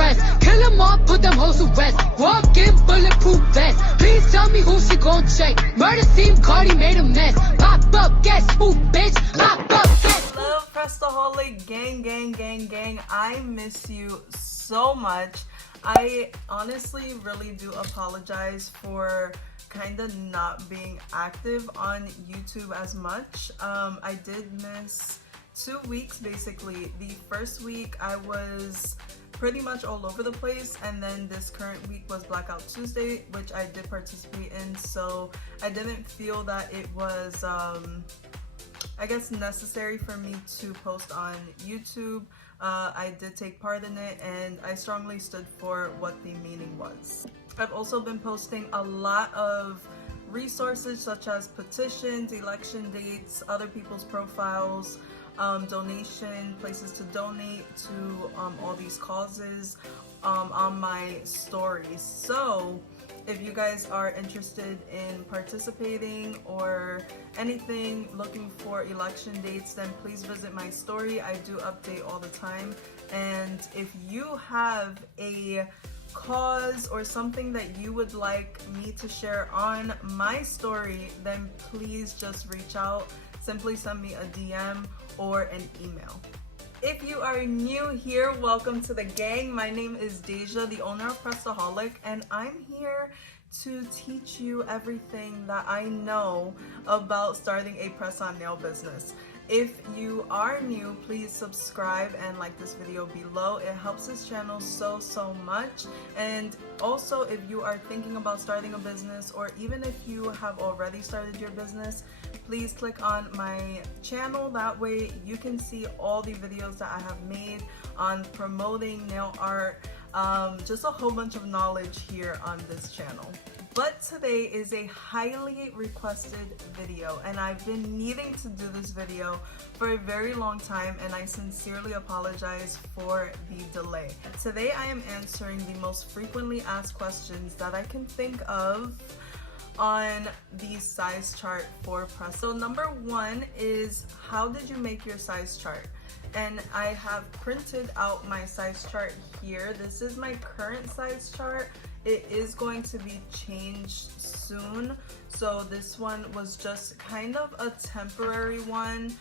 rest. Kill them all, put them hoes to rest. Walk in bulletproof vest. Please tell me who she gon' check. Murder scene, Cardi made a mess. Pop up, get spooked, bitch. Pop up, get spooked. Hello, Pressedaholic gang, gang, gang, gang. I miss you so much. I honestly really do apologize for kind of not being active on YouTube as much. I did miss 2 weeks basically. The first week I was pretty much all over the place, and then this current week was Blackout Tuesday, which I did participate in, so I didn't feel that it was I guess necessary for me to post on YouTube. I did take part in it, and I strongly stood for what the meaning was. I've also been posting a lot of resources such as petitions, election dates, other people's profiles, donation, places to donate to all these causes on my stories. So if you guys are interested in participating or anything, looking for election dates, then please visit my story. I do update all the time. And if you have a cause or something that you would like me to share on my story, then please just reach out. Simply send me a DM or an email. If you are new here, welcome to the gang. My name is Deja, the owner of Pressedaholic, and I'm here to teach you everything that I know about starting a press-on nail business. If you are new, please subscribe and like this video below. It helps this channel so much. And also, if you are thinking about starting a business, or even if you have already started your business, please click on my channel. That way you can see all the videos that I have made on promoting nail art, just a whole bunch of knowledge here on this channel. But today is a highly requested video, and I've been needing to do this video for a very long time, and I sincerely apologize for the delay. Today I am answering the most frequently asked questions that I can think of on the size chart for press. So number one is, how did you make your size chart? And I have printed out my size chart here. This is my current size chart. It is going to be changed soon, so this one was just kind of a temporary one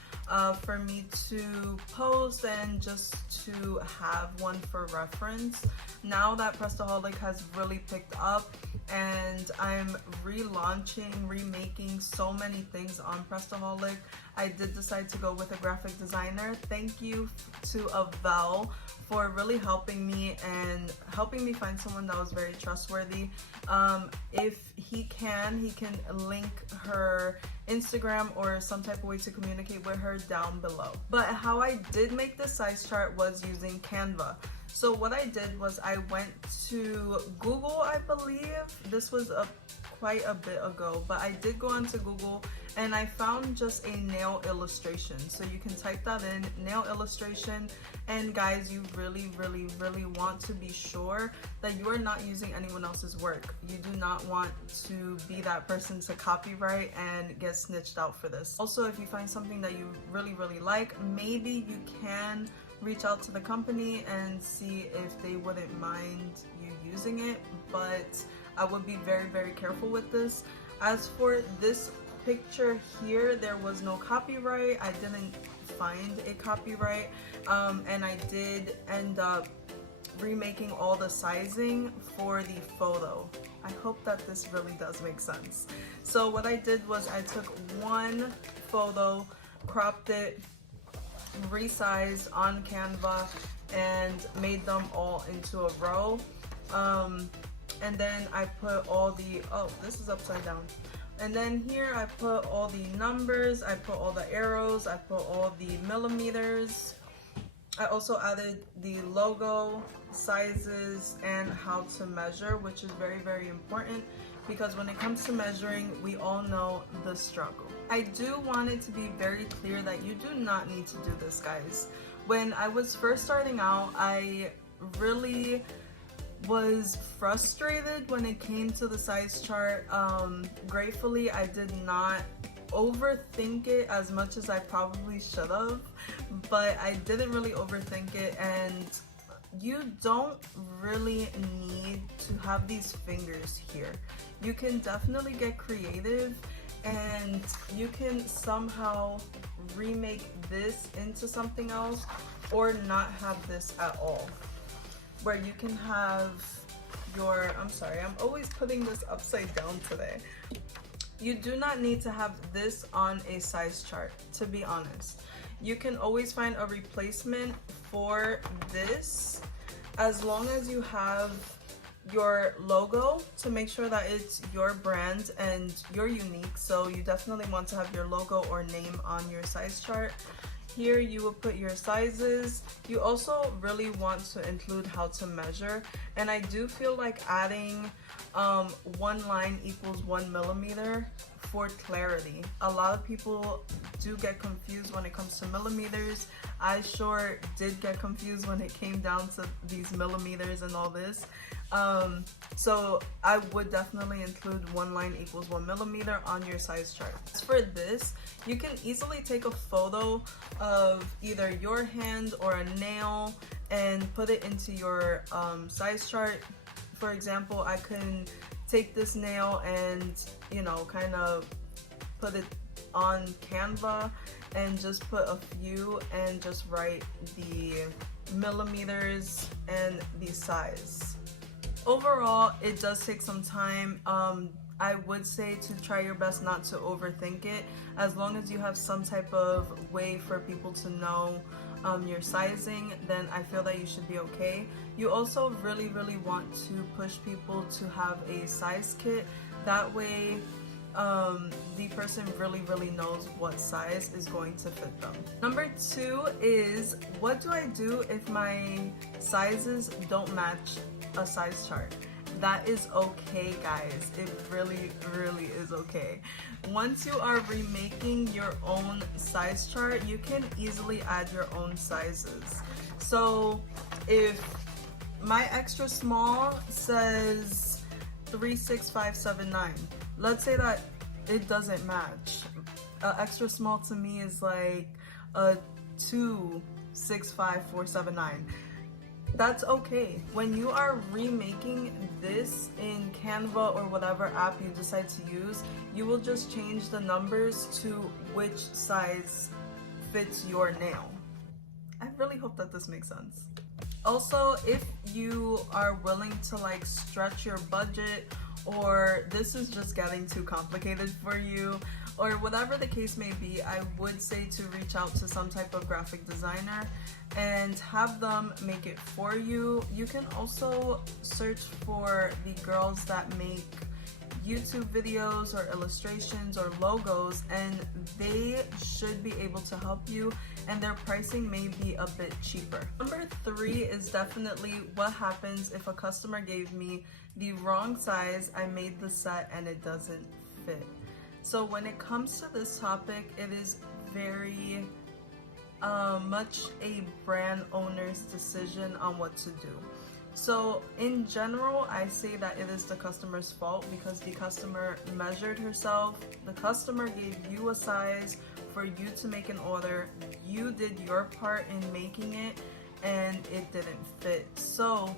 for me to post and just to have one for reference. Now that Pressedaholic has really picked up and I'm relaunching, remaking so many things on Pressedaholic, I did decide to go with a graphic designer. Thank you to Avel for really helping me and helping me find someone that was very trustworthy. If he can link her Instagram or some type of way to communicate with her down below. But how I did make the size chart was using Canva. So what I did was I went to Google, I believe. This was quite a bit ago, but I did go onto Google and I found just a nail illustration. So you can type that in, nail illustration, and guys, you really want to be sure that you are not using anyone else's work. You do not want to be that person to copyright and get snitched out for this. Also, if you find something that you really like, maybe you can reach out to the company and see if they wouldn't mind you using it, but I would be very careful with this. As for this picture here, there was no copyright. I didn't find a copyright, and I did end up remaking all the sizing for the photo. I hope that this really does make sense. So what I did was I took one photo, cropped it, resized on Canva, and made them all into a row. And then I put all the, oh, this is upside down. And then here I put all the numbers, I put all the arrows, I put all the millimeters. I also added the logo, sizes, and how to measure, which is very important, because when it comes to measuring, we all know the struggle. I do want it to be very clear that you do not need to do this, guys. When I was first starting out, I really was frustrated when it came to the size chart. Gratefully, I did not overthink it as much as I probably should have, but I didn't really overthink it, and you don't really need to have these fingers here. You can definitely get creative and you can somehow remake this into something else, or not have this at all, where you can have your, I'm sorry, I'm always putting this upside down today. You do not need to have this on a size chart, to be honest. You can always find a replacement for this, as long as you have your logo to make sure that it's your brand and you're unique. So you definitely want to have your logo or name on your size chart. Here you will put your sizes. You also really want to include how to measure, and I do feel like adding one line equals 1 millimeter for clarity. A lot of people do get confused when it comes to millimeters. I sure did get confused when it came down to these millimeters and all this. So I would definitely include 1 line equals 1 millimeter on your size chart. For this, you can easily take a photo of either your hand or a nail and put it into your size chart. For example, I can take this nail and, you know, kind of put it on Canva and just put a few and just write the millimeters and the size. Overall, it does take some time. I would say to try your best not to overthink it. As long as you have some type of way for people to know your sizing, then I feel that you should be okay. You also really want to push people to have a size kit. That way the person really knows what size is going to fit them. Number 2 is, what do I do if my sizes don't match a size chart? That is okay, guys. It really is okay. Once you are remaking your own size chart, you can easily add your own sizes. So if my extra small says 36579, let's say that it doesn't match. Extra small to me is like a 265479. That's okay. When you are remaking this in Canva or whatever app you decide to use, you will just change the numbers to which size fits your nail. I really hope that this makes sense. Also, if you are willing to like stretch your budget, or this is just getting too complicated for you, or whatever the case may be, I would say to reach out to some type of graphic designer and have them make it for you. You can also search for the girls that make YouTube videos or illustrations or logos, and they should be able to help you, and their pricing may be a bit cheaper. Number 3 is definitely what happens if a customer gave me the wrong size, I made the set and it doesn't fit. So when it comes to this topic, it is very much a brand owner's decision on what to do. So in general, I say that it is the customer's fault because the customer measured herself, the customer gave you a size for you to make an order, you did your part in making it, and it didn't fit. So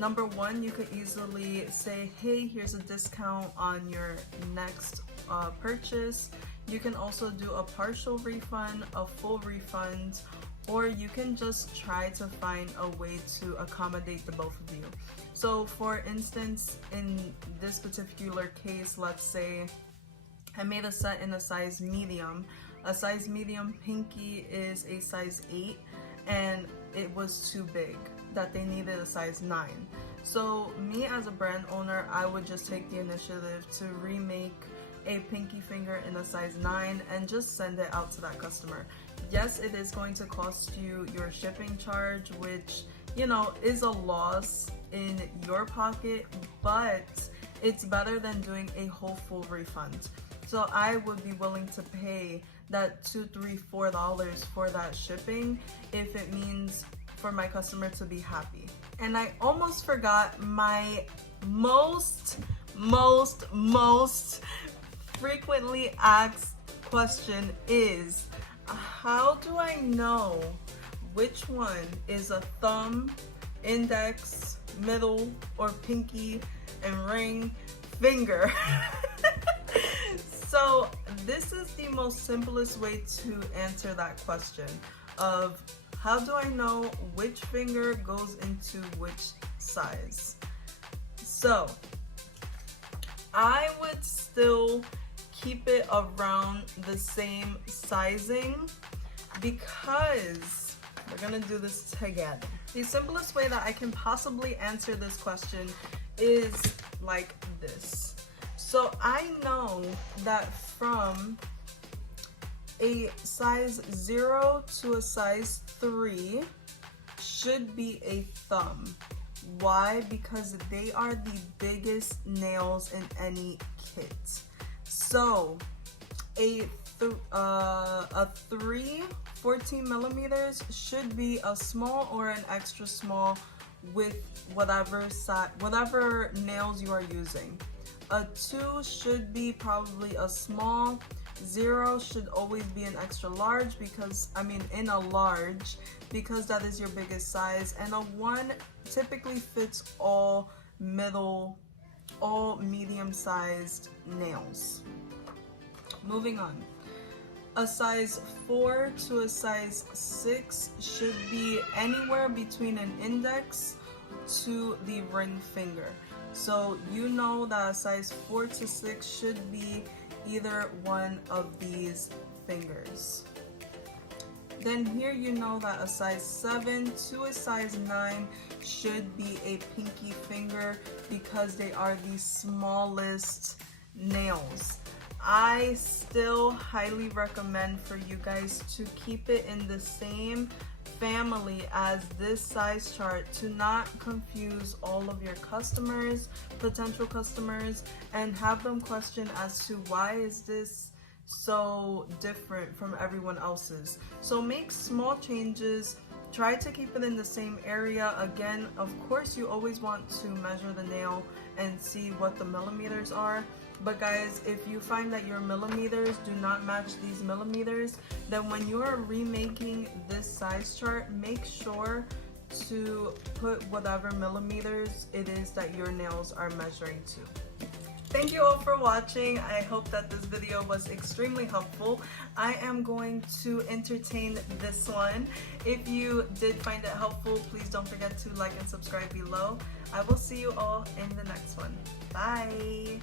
number 1, you could easily say, hey, here's a discount on your next purchase. You can also do a partial refund, a full refund, or you can just try to find a way to accommodate the both of you. So for instance, in this particular case, let's say I made a set in a size medium. A size medium pinky is a size 8, and it was too big, that they needed a size 9. So me as a brand owner, I would just take the initiative to remake a pinky finger in a size 9 and just send it out to that customer. Yes, it is going to cost you your shipping charge, which, you know, is a loss in your pocket, but it's better than doing a whole full refund. So I would be willing to pay that $2, $3, $4 for that shipping if it means for my customer to be happy. And I almost forgot my most frequently asked question is, how do I know which one is a thumb index, middle, or pinky, and ring finger. So this is the most simplest way to answer that question of how do I know which finger goes into which size? So I would still keep it around the same sizing because we're gonna do this together. The simplest way that I can possibly answer this question is like this. So I know that from a size 0 to a size 3 should be a thumb. Why? Because they are the biggest nails in any kit. So a 3 14 millimeters should be a small or an extra small with whatever nails you are using. A 2 should be probably a small. 0 should always be an extra large because, in a large, because that is your biggest size. And a 1 typically fits all medium-sized nails. Moving on. A size 4 to a size 6 should be anywhere between an index to the ring finger. So you know that a size 4 to 6 should be either one of these fingers. Then here you know that a size 7 to a size 9 should be a pinky finger because they are the smallest nails. I still highly recommend for you guys to keep it in the same family as this size chart to not confuse all of your customers, potential customers, and have them question as to why is this so different from everyone else's. So make small changes, try to keep it in the same area. Again, of course you always want to measure the nail and see what the millimeters are. But guys, if you find that your millimeters do not match these millimeters, then when you are remaking this size chart, make sure to put whatever millimeters it is that your nails are measuring to. Thank you all for watching. I hope that this video was extremely helpful. I am going to entertain this one. If you did find it helpful, please don't forget to like and subscribe below. I will see you all in the next one. Bye!